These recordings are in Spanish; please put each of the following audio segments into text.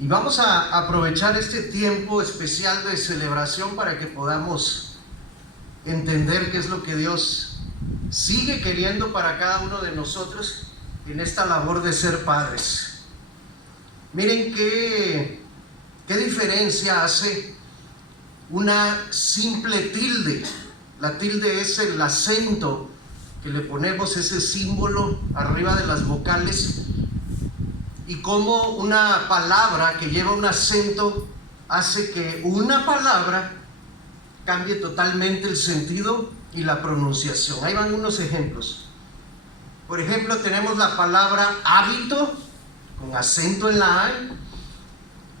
Y vamos a aprovechar este tiempo especial de celebración para que podamos entender qué es lo que Dios sigue queriendo para cada uno de nosotros en esta labor de ser padres. Miren qué diferencia hace una simple tilde. La tilde es el acento que le ponemos, ese símbolo arriba de las vocales, y cómo una palabra que lleva un acento hace que una palabra cambie totalmente el sentido y la pronunciación. Ahí van unos ejemplos. Por ejemplo, tenemos la palabra hábito con acento en la A,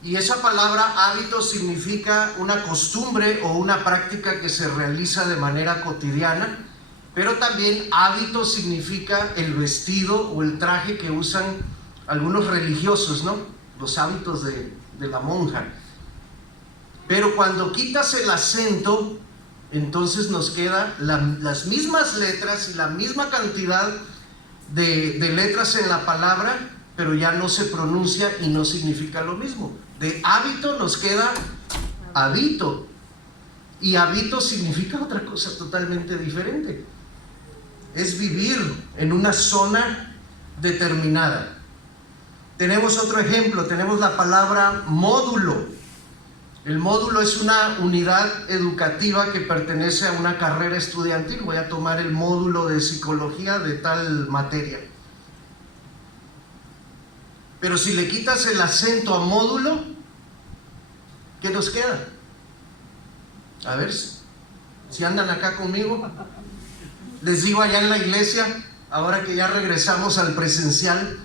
y esa palabra hábito significa una costumbre o una práctica que se realiza de manera cotidiana, pero también hábito significa el vestido o el traje que usan algunos religiosos, ¿no? Los hábitos de la monja. Pero cuando quitas el acento, entonces nos queda las mismas letras y la misma cantidad de letras en la palabra, pero ya no se pronuncia y no significa lo mismo. De hábito nos queda habito, y habito significa otra cosa totalmente diferente. Es vivir en una zona determinada. Tenemos otro ejemplo, tenemos la palabra módulo. El módulo es una unidad educativa que pertenece a una carrera estudiantil. Voy a tomar el módulo de psicología de tal materia. Pero si le quitas el acento a módulo, ¿qué nos queda? A ver si andan acá conmigo. Les digo allá en la iglesia, ahora que ya regresamos al presencial,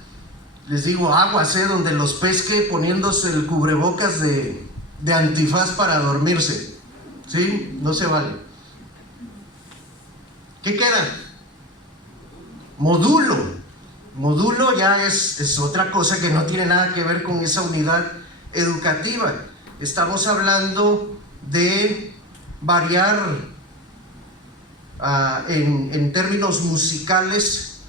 les digo aguas, donde los pesque poniéndose el cubrebocas de antifaz para dormirse. ¿Sí? No se vale. ¿Qué queda? Módulo. Módulo ya es otra cosa que no tiene nada que ver con esa unidad educativa. Estamos hablando de variar en términos musicales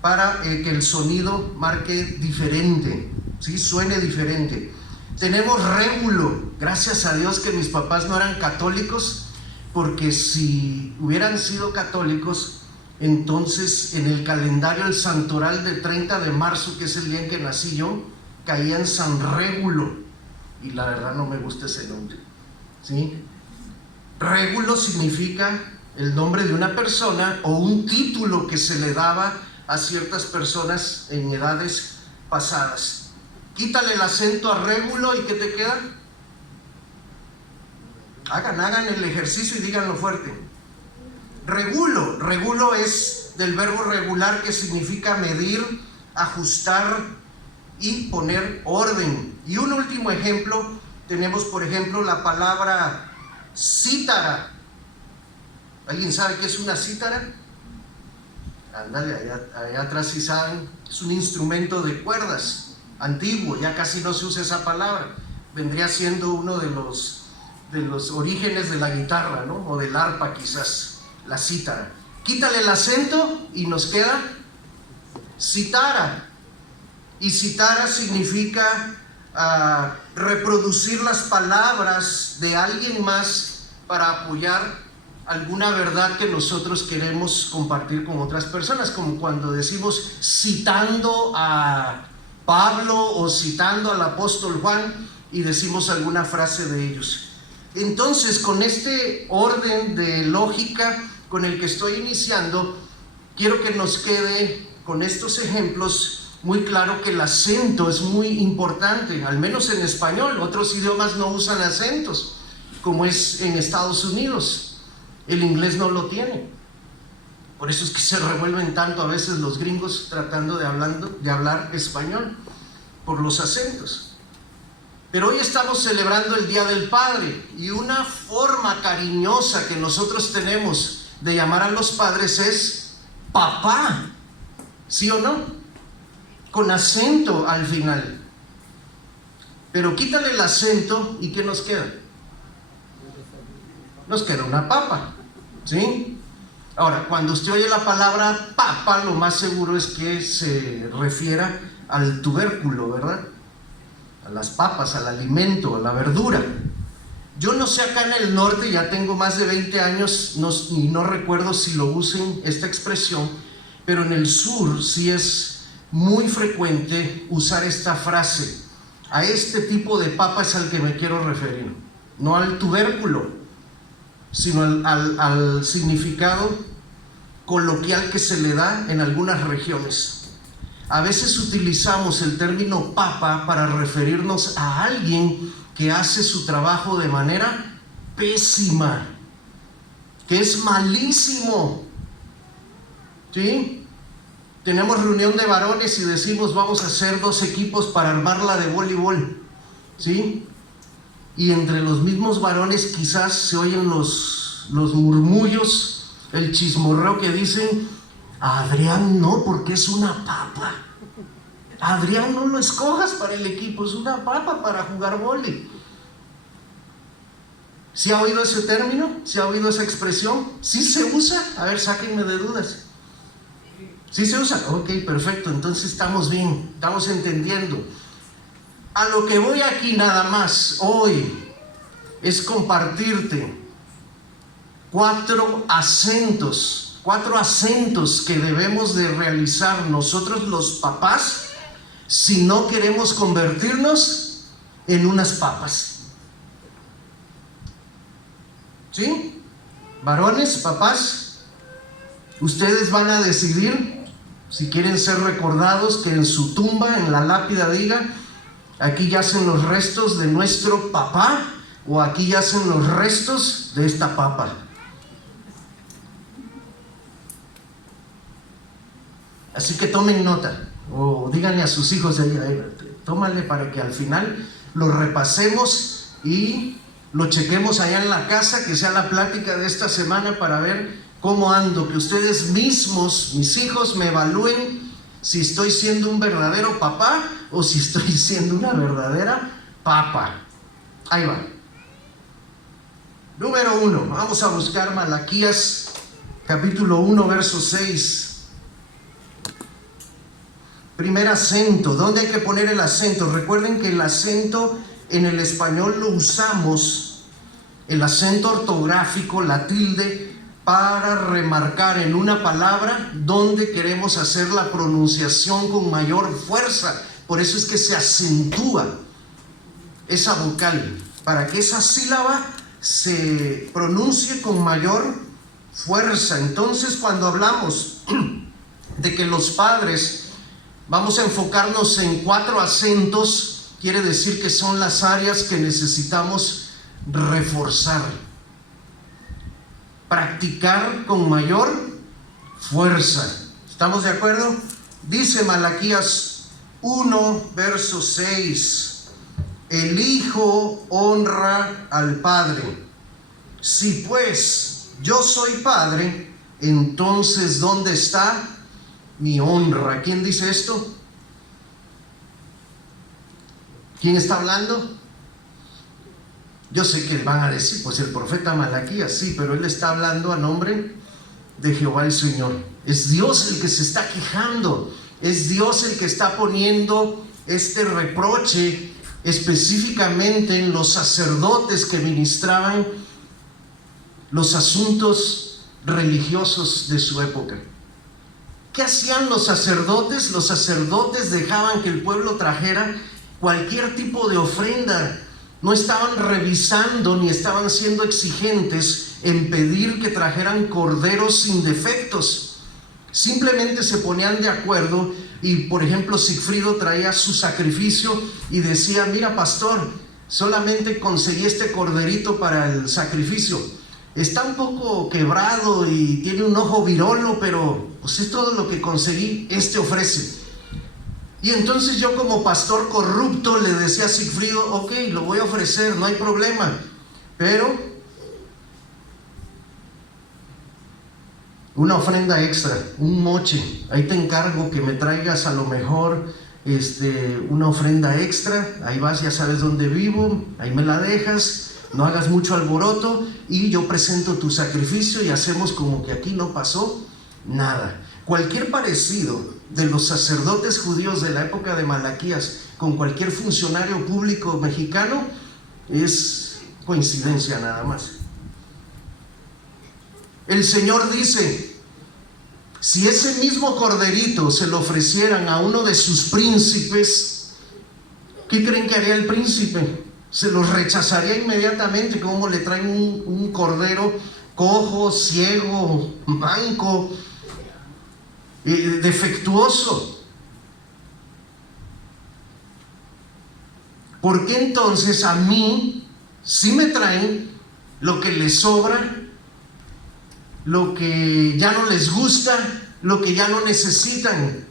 para que el sonido marque diferente, ¿sí? Suene diferente. Tenemos rémulo. Gracias a Dios que mis papás no eran católicos, porque si hubieran sido católicos, entonces en el calendario el santoral de 30 de marzo, que es el día en que nací yo, caía en San Régulo, y la verdad no me gusta ese nombre, ¿sí? Régulo significa el nombre de una persona o un título que se le daba a ciertas personas en edades pasadas. Quítale el acento a régulo y ¿qué te queda? Hagan el ejercicio y díganlo fuerte. Regulo es del verbo regular, que significa medir, ajustar y poner orden. Y un último ejemplo, tenemos por ejemplo la palabra cítara. ¿Alguien sabe qué es una cítara? Ándale, allá atrás sí saben. Es un instrumento de cuerdas antiguo, ya casi no se usa esa palabra. Vendría siendo uno de los orígenes de la guitarra, ¿no? O del arpa, quizás, la cítara. Quítale el acento y nos queda citara. Y citara significa reproducir las palabras de alguien más para apoyar alguna verdad que nosotros queremos compartir con otras personas, como cuando decimos citando a Pablo o citando al apóstol Juan y decimos alguna frase de ellos. Entonces, con este orden de lógica con el que estoy iniciando, quiero que nos quede con estos ejemplos muy claro que el acento es muy importante, al menos en español. Otros idiomas no usan acentos, como es en Estados Unidos. El inglés no lo tiene. Por eso es que se revuelven tanto a veces los gringos tratando de hablar español, por los acentos. Pero hoy estamos celebrando el Día del Padre, y una forma cariñosa que nosotros tenemos de llamar a los padres es papá, ¿sí o no? Con acento al final. Pero quítale el acento y ¿qué nos queda? Nos queda una papa, ¿sí? Ahora, cuando usted oye la palabra papa, lo más seguro es que se refiera al tubérculo, ¿verdad? A las papas, al alimento, a la verdura. Yo no sé acá en el norte, ya tengo más de 20 años y no recuerdo si lo usen esta expresión, pero en el sur sí es muy frecuente usar esta frase. A este tipo de papa es al que me quiero referir, no al tubérculo, sino al significado coloquial que se le da en algunas regiones. A veces utilizamos el término papa para referirnos a alguien que hace su trabajo de manera pésima, que es malísimo, ¿sí? Tenemos reunión de varones y decimos vamos a hacer 2 equipos para armarla de voleibol, ¿sí? Y entre los mismos varones quizás se oyen los murmullos, el chismorreo que dicen: a Adrián no, porque es una papa. A Adrián no lo escojas para el equipo, es una papa para jugar vóley. ¿Sí ha oído ese término? ¿Sí ha oído esa expresión? ¿Sí se usa? A ver, sáquenme de dudas. ¿Sí se usa? Ok, perfecto, entonces estamos bien, estamos entendiendo. A lo que voy aquí nada más hoy es compartirte 4 acentos que debemos de realizar nosotros los papás si no queremos convertirnos en unas papas. ¿Sí? Varones, papás, ustedes van a decidir si quieren ser recordados, que en su tumba, en la lápida diga: aquí yacen los restos de nuestro papá, o aquí yacen los restos de esta papa. Así que tomen nota, o díganle a sus hijos de ahí: tómale, para que al final lo repasemos y lo chequemos allá en la casa, que sea la plática de esta semana para ver cómo ando, que ustedes mismos, mis hijos, me evalúen si estoy siendo un verdadero papá o si estoy siendo una verdadera papa. Ahí va. Número 1, vamos a buscar Malaquías capítulo 1, verso 6. Primer acento. ¿Dónde hay que poner el acento? Recuerden que el acento en el español lo usamos, el acento ortográfico, la tilde, para remarcar en una palabra donde queremos hacer la pronunciación con mayor fuerza. Por eso es que se acentúa esa vocal, para que esa sílaba se pronuncie con mayor fuerza. Entonces, cuando hablamos de que los padres vamos a enfocarnos en 4 acentos, quiere decir que son las áreas que necesitamos reforzar, practicar con mayor fuerza. ¿Estamos de acuerdo? Dice Malaquías 1, verso 6: el hijo honra al padre. Si pues yo soy padre, entonces ¿dónde está mi honra? ¿Quién dice esto? ¿Quién está hablando? Yo sé que van a decir, pues el profeta Malaquías, sí, pero él está hablando a nombre de Jehová el Señor. Es Dios el que se está quejando, es Dios el que está poniendo este reproche específicamente en los sacerdotes que ministraban los asuntos religiosos de su época. ¿Qué hacían los sacerdotes? Los sacerdotes dejaban que el pueblo trajera cualquier tipo de ofrenda. No estaban revisando ni estaban siendo exigentes en pedir que trajeran corderos sin defectos. Simplemente se ponían de acuerdo y, por ejemplo, Sigfrido traía su sacrificio y decía: mira, pastor, solamente conseguí este corderito para el sacrificio. Está un poco quebrado y tiene un ojo virolo, pero pues es todo lo que conseguí, ofrece. Y entonces yo, como pastor corrupto, le decía a Sigfrido: ok, lo voy a ofrecer, no hay problema, pero una ofrenda extra, un moche, ahí te encargo que me traigas a lo mejor una ofrenda extra, ahí vas, ya sabes dónde vivo, ahí me la dejas, no hagas mucho alboroto y yo presento tu sacrificio y hacemos como que aquí no pasó nada. Cualquier parecido de los sacerdotes judíos de la época de Malaquías con cualquier funcionario público mexicano es coincidencia nada más. El Señor dice: si ese mismo corderito se lo ofrecieran a uno de sus príncipes, ¿qué creen que haría el príncipe? Se los rechazaría inmediatamente. Como le traen un cordero cojo, ciego, manco, defectuoso? ¿Por qué entonces a mí sí me traen lo que les sobra, lo que ya no les gusta, lo que ya no necesitan?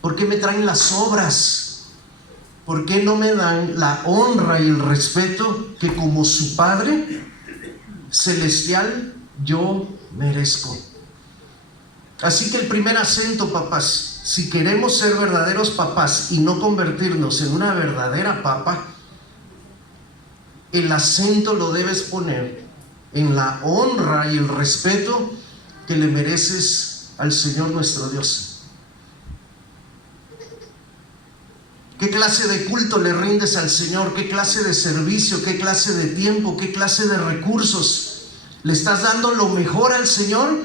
¿Por qué me traen las obras? ¿Por qué no me dan la honra y el respeto que como su Padre celestial yo merezco? Así que el primer acento, papás, si queremos ser verdaderos papás y no convertirnos en una verdadera papa, el acento lo debes poner en la honra y el respeto que le mereces al Señor nuestro Dios. ¿Qué clase de culto le rindes al Señor? ¿Qué clase de servicio? ¿Qué clase de tiempo? ¿Qué clase de recursos? ¿Le estás dando lo mejor al Señor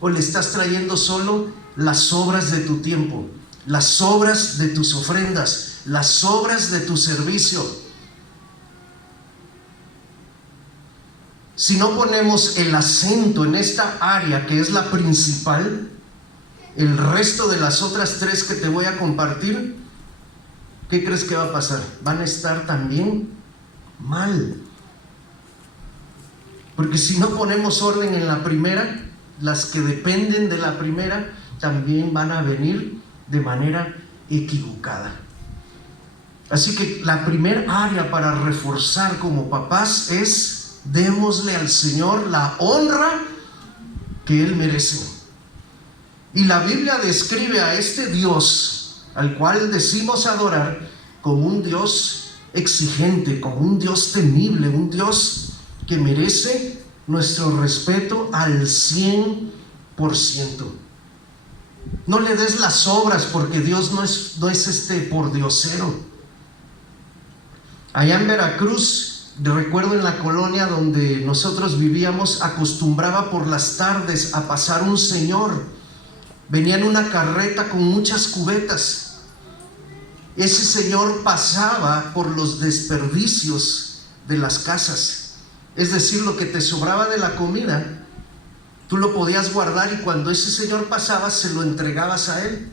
o le estás trayendo solo las obras de tu tiempo, las obras de tus ofrendas, las obras de tu servicio? Si no ponemos el acento en esta área que es la principal, el resto de las otras tres que te voy a compartir, ¿qué crees que va a pasar? Van a estar también mal. Porque si no ponemos orden en la primera, las que dependen de la primera también van a venir de manera equivocada. Así que la primera área para reforzar como papás es: démosle al Señor la honra que Él merece. Y la Biblia describe a este Dios al cual decimos adorar como un Dios exigente, como un Dios temible, un Dios que merece nuestro respeto al 100%. No le des las obras, porque Dios no es pordiosero. Allá en Veracruz, recuerdo en la colonia donde nosotros vivíamos, acostumbraba por las tardes a pasar un señor. Venía en una carreta con muchas cubetas. Ese señor pasaba por los desperdicios de las casas, es decir, lo que te sobraba de la comida, tú lo podías guardar y cuando ese señor pasaba se lo entregabas a él.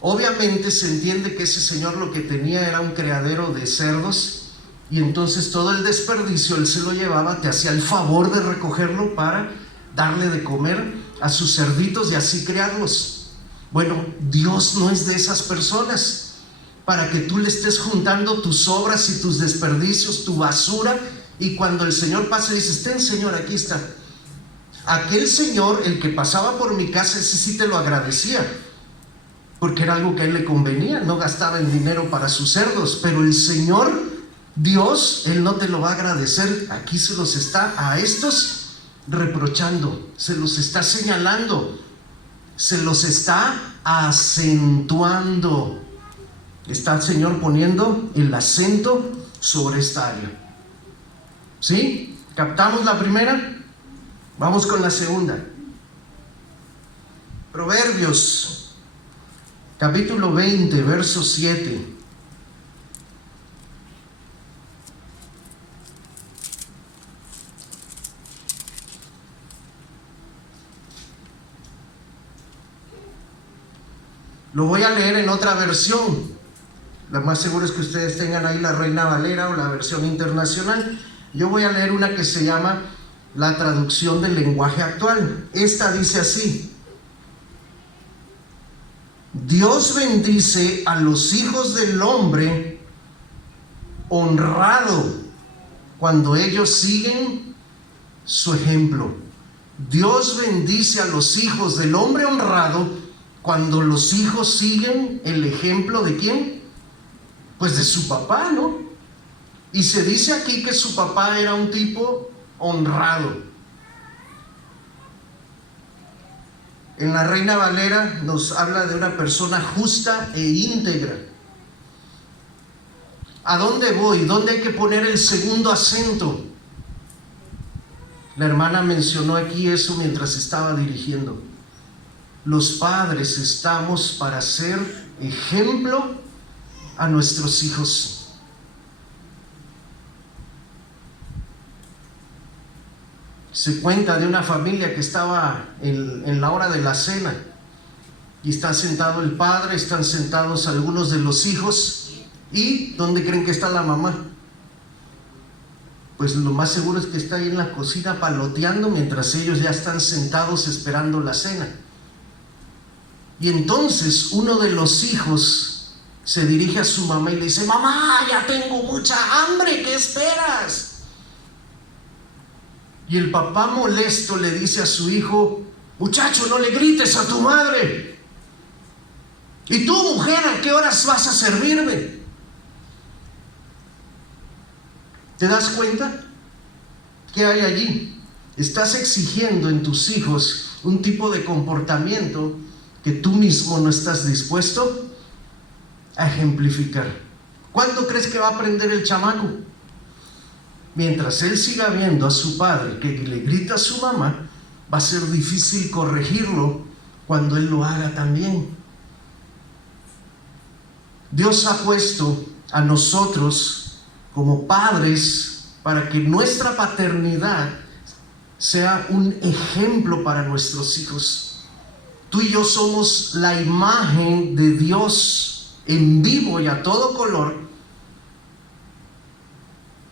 Obviamente se entiende que ese señor lo que tenía era un criadero de cerdos y entonces todo el desperdicio él se lo llevaba, te hacía el favor de recogerlo para darle de comer a sus cerditos y así criarlos. Bueno, Dios no es de esas personas para que tú le estés juntando tus obras y tus desperdicios, tu basura, y cuando el Señor pasa dices: ten, Señor, aquí está. Aquel señor, el que pasaba por mi casa, ese sí te lo agradecía, porque era algo que a él le convenía, no gastaba el dinero para sus cerdos. Pero el Señor Dios, Él no te lo va a agradecer. Aquí se los está a estos reprochando, se los está señalando, se los está acentuando. Está el Señor poniendo el acento sobre esta área. ¿Sí? ¿Captamos la primera? Vamos con la segunda. Proverbios, capítulo 20, verso 7. Lo voy a leer en otra versión. Lo más seguro es que ustedes tengan ahí la Reina Valera o la versión internacional. Yo voy a leer una que se llama la traducción del lenguaje actual. Esta dice así: Dios bendice a los hijos del hombre honrado cuando ellos siguen su ejemplo. Dios bendice a los hijos del hombre honrado cuando los hijos siguen el ejemplo de ¿quién? Pues de su papá, ¿no? Y se dice aquí que su papá era un tipo honrado. En la Reina Valera nos habla de una persona justa e íntegra. ¿A dónde voy? ¿Dónde hay que poner el segundo acento? La hermana mencionó aquí eso mientras estaba dirigiendo. Los padres estamos para ser ejemplo a nuestros hijos. Se cuenta de una familia que estaba en la hora de la cena y está sentado el padre, están sentados algunos de los hijos. ¿Y dónde creen que está la mamá? Pues lo más seguro es que está ahí en la cocina paloteando mientras ellos ya están sentados esperando la cena. Y entonces uno de los hijos se dirige a su mamá y le dice: mamá, ya tengo mucha hambre, ¿qué esperas? Y el papá molesto le dice a su hijo: muchacho, no le grites a tu madre. ¿Y tú, mujer, a qué horas vas a servirme? ¿Te das cuenta? ¿Qué hay allí? Estás exigiendo en tus hijos un tipo de comportamiento que tú mismo no estás dispuesto a ejemplificar. ¿Cuándo crees que va a aprender el chamaco? Mientras él siga viendo a su padre que le grita a su mamá, va a ser difícil corregirlo cuando él lo haga también. Dios ha puesto a nosotros como padres para que nuestra paternidad sea un ejemplo para nuestros hijos. Tú y yo somos la imagen de Dios en vivo y a todo color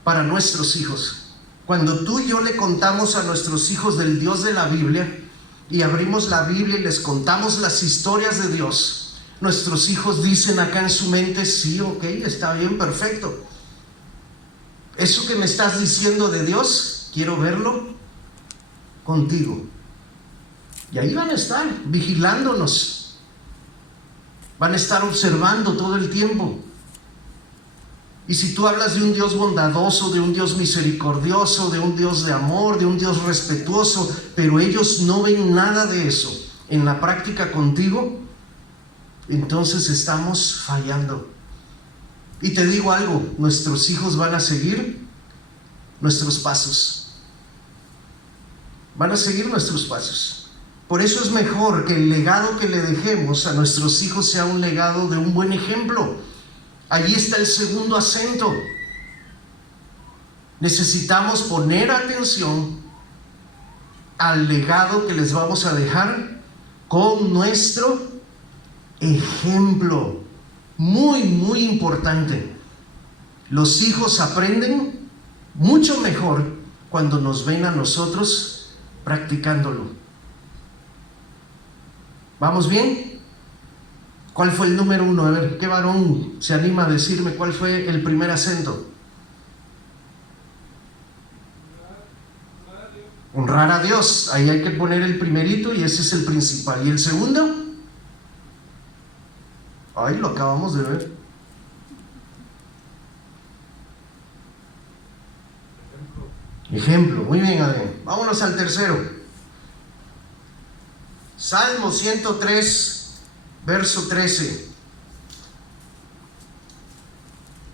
para nuestros hijos. Cuando tú y yo le contamos a nuestros hijos del Dios de la Biblia y abrimos la Biblia y les contamos las historias de Dios, nuestros hijos dicen acá en su mente: sí, ok, está bien, perfecto. Eso que me estás diciendo de Dios, quiero verlo contigo. Y ahí van a estar vigilándonos, van a estar observando todo el tiempo. Y si tú hablas de un Dios bondadoso, de un Dios misericordioso, de un Dios de amor, de un Dios respetuoso, pero ellos no ven nada de eso en la práctica contigo, entonces estamos fallando. Y te digo algo, nuestros hijos van a seguir nuestros pasos. Van a seguir nuestros pasos. Por eso es mejor que el legado que le dejemos a nuestros hijos sea un legado de un buen ejemplo. Allí está el segundo acento. Necesitamos poner atención al legado que les vamos a dejar con nuestro ejemplo. Muy, muy importante. Los hijos aprenden mucho mejor cuando nos ven a nosotros practicándolo. ¿Vamos bien? ¿Cuál fue el número uno? A ver, ¿qué varón se anima a decirme cuál fue el primer acento? Honrar a Dios. Ahí hay que poner el primerito y ese es el principal. ¿Y el segundo? Ay, lo acabamos de ver. Ejemplo. Muy bien, Adén. Vámonos al tercero. Salmo 103, verso 13.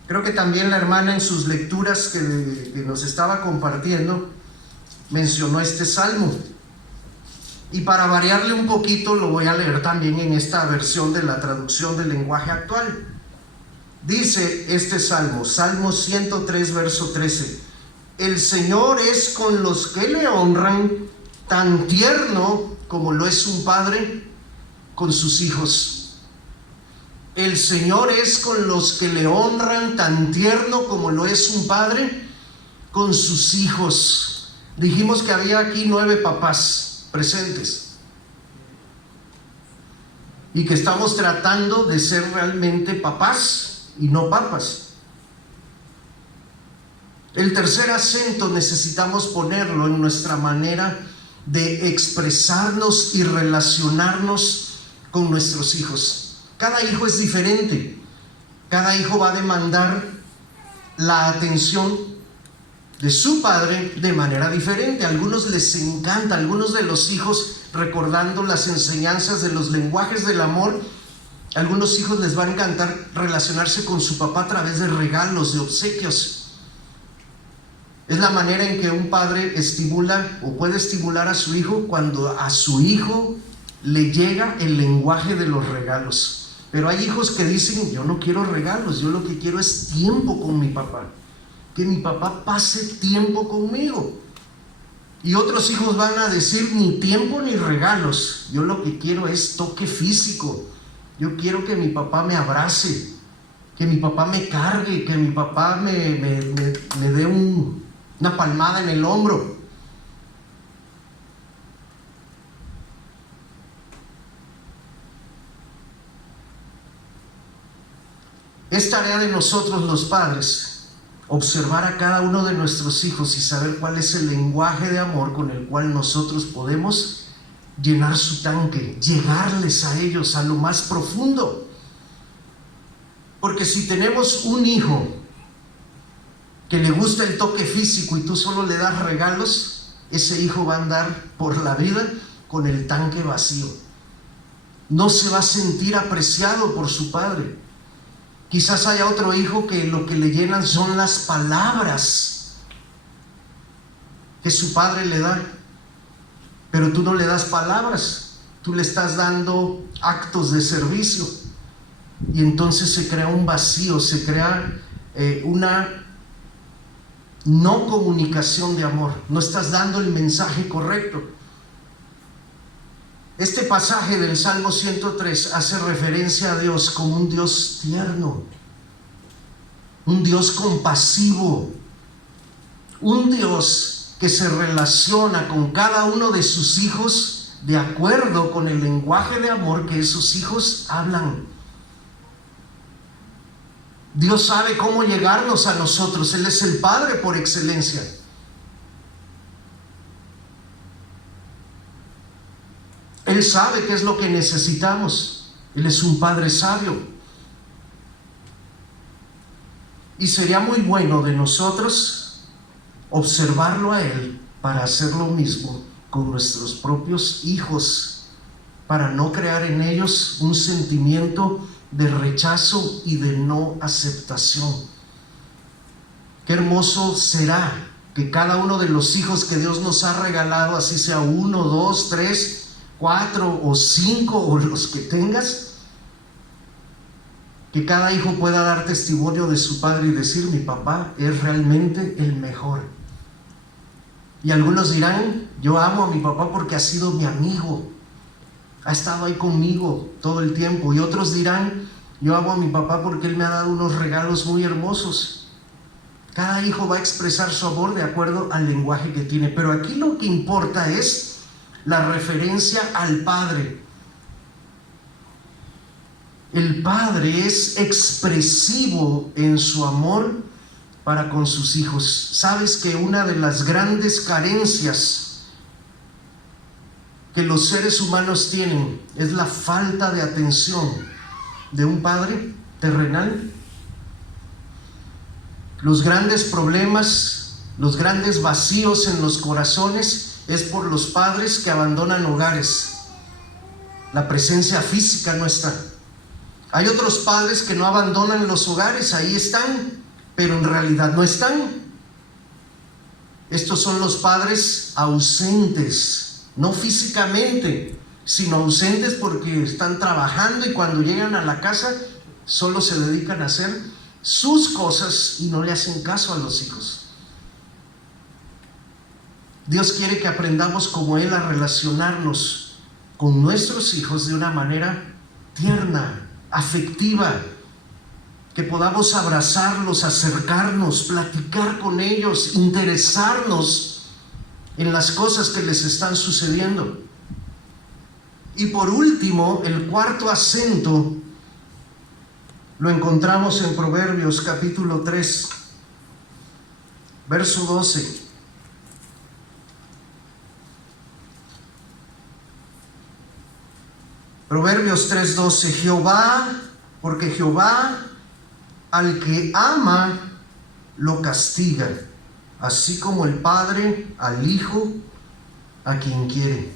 Creo que también la hermana en sus lecturas que nos estaba compartiendo mencionó este salmo. Y para variarle un poquito lo voy a leer también en esta versión de la traducción del lenguaje actual. Dice este salmo, Salmo 103, verso 13: el Señor es con los que le honran, tan tierno como lo es un padre con sus hijos. El Señor es con los que le honran, tan tierno como lo es un padre con sus hijos. Dijimos que había aquí 9 papás presentes y que estamos tratando de ser realmente papás y no papas. El tercer acento necesitamos ponerlo en nuestra manera de expresarnos y relacionarnos con nuestros hijos. Cada hijo es diferente, cada hijo va a demandar la atención de su padre de manera diferente. A algunos les encanta, a algunos de los hijos, recordando las enseñanzas de los lenguajes del amor, a algunos hijos les va a encantar relacionarse con su papá a través de regalos, de obsequios. Es la manera en que un padre estimula o puede estimular a su hijo cuando a su hijo le llega el lenguaje de los regalos. Pero hay hijos que dicen: yo no quiero regalos, yo lo que quiero es tiempo con mi papá, que mi papá pase tiempo conmigo. Y otros hijos van a decir: ni tiempo ni regalos, yo lo que quiero es toque físico, yo quiero que mi papá me abrace, que mi papá me cargue, que mi papá me dé una palmada en el hombro. Es tarea de nosotros los padres observar a cada uno de nuestros hijos y saber cuál es el lenguaje de amor con el cual nosotros podemos llenar su tanque, llegarles a ellos a lo más profundo. Porque si tenemos un hijo que le gusta el toque físico y tú solo le das regalos, ese hijo va a andar por la vida con el tanque vacío. No se va a sentir apreciado por su padre. Quizás haya otro hijo que lo que le llenan son las palabras que su padre le da, pero tú no le das palabras, tú le estás dando actos de servicio, y entonces se crea un vacío, se crea una no comunicación de amor, no estás dando el mensaje correcto. Este pasaje del Salmo 103 hace referencia a Dios como un Dios tierno, un Dios compasivo, un Dios que se relaciona con cada uno de sus hijos de acuerdo con el lenguaje de amor que esos hijos hablan. Dios sabe cómo llegarnos a nosotros. Él es el Padre por excelencia. Él sabe qué es lo que necesitamos. Él es un Padre sabio. Y sería muy bueno de nosotros observarlo a Él para hacer lo mismo con nuestros propios hijos, para no crear en ellos un sentimiento de rechazo y de no aceptación. Qué hermoso será que cada uno de los hijos que Dios nos ha regalado, así sea 1, 2, 3, 4 o 5 o los que tengas, que cada hijo pueda dar testimonio de su padre y decir: mi papá es realmente el mejor. Y algunos dirán: yo amo a mi papá porque ha sido mi amigo, ha estado ahí conmigo todo el tiempo. Y otros dirán: yo amo a mi papá porque él me ha dado unos regalos muy hermosos. Cada hijo va a expresar su amor de acuerdo al lenguaje que tiene, pero aquí lo que importa es la referencia al Padre. El Padre es expresivo en su amor para con sus hijos. ¿Sabes que una de las grandes carencias que los seres humanos tienen es la falta de atención de un padre terrenal? Los grandes problemas, los grandes vacíos en los corazones es por los padres que abandonan hogares. La presencia física no está. Hay otros padres que no abandonan los hogares, ahí están, pero en realidad no están. Estos son los padres ausentes, no físicamente, sino ausentes porque están trabajando y cuando llegan a la casa solo se dedican a hacer sus cosas y no le hacen caso a los hijos. Dios quiere que aprendamos como Él a relacionarnos con nuestros hijos de una manera tierna, afectiva, que podamos abrazarlos, acercarnos, platicar con ellos, interesarnos en las cosas que les están sucediendo. Y por último, el cuarto acento lo encontramos en Proverbios capítulo 3, verso 12. Proverbios 3:12, porque Jehová al que ama lo castiga, así como el Padre al Hijo, a quien quiere.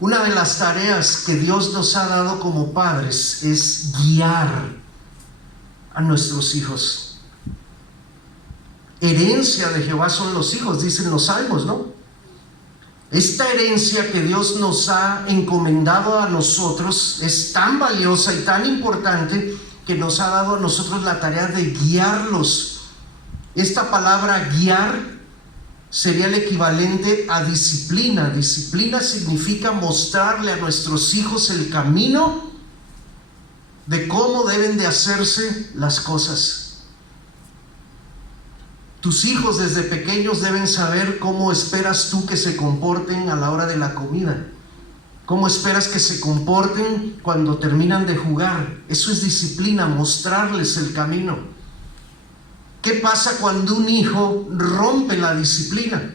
Una de las tareas que Dios nos ha dado como padres es guiar a nuestros hijos. Herencia de Jehová son los hijos, dicen los salmos, ¿no? Esta herencia que Dios nos ha encomendado a nosotros es tan valiosa y tan importante que nos ha dado a nosotros la tarea de guiarlos. Esta palabra guiar sería el equivalente a disciplina. Disciplina significa mostrarle a nuestros hijos el camino de cómo deben de hacerse las cosas. Tus hijos desde pequeños deben saber cómo esperas tú que se comporten a la hora de la comida, cómo esperas que se comporten cuando terminan de jugar. Eso es disciplina, mostrarles el camino. ¿Qué pasa cuando un hijo rompe la disciplina?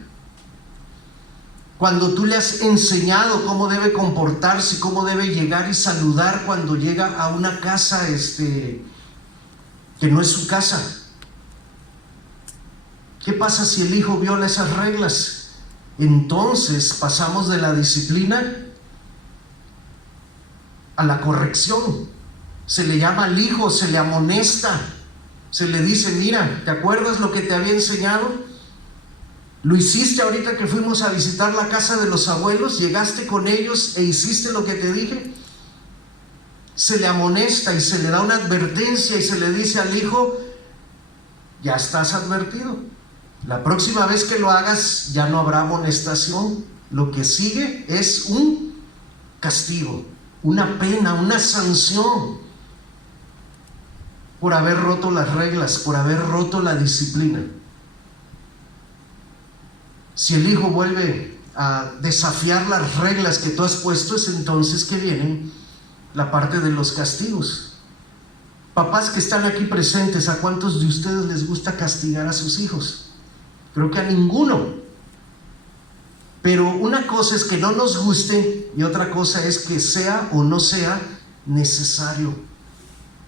Cuando tú le has enseñado cómo debe comportarse, cómo debe llegar y saludar cuando llega a una casa que no es su casa. ¿Qué pasa si el hijo viola esas reglas? Entonces pasamos de la disciplina a la corrección. Se le llama al hijo, se le amonesta, se le dice: mira, ¿te acuerdas lo que te había enseñado? ¿Lo hiciste ahorita que fuimos a visitar la casa de los abuelos? ¿Llegaste con ellos e hiciste lo que te dije? Se le amonesta y se le da una advertencia y se le dice al hijo: ya estás advertido. La próxima vez que lo hagas ya no habrá amonestación. Lo que sigue es un castigo, una pena, una sanción por haber roto las reglas, por haber roto la disciplina. Si el hijo vuelve a desafiar las reglas que tú has puesto, es entonces que viene la parte de los castigos. Papás que están aquí presentes, ¿a cuántos de ustedes les gusta castigar a sus hijos? Creo que a ninguno. Pero una cosa es que no nos guste y otra cosa es que sea o no sea necesario.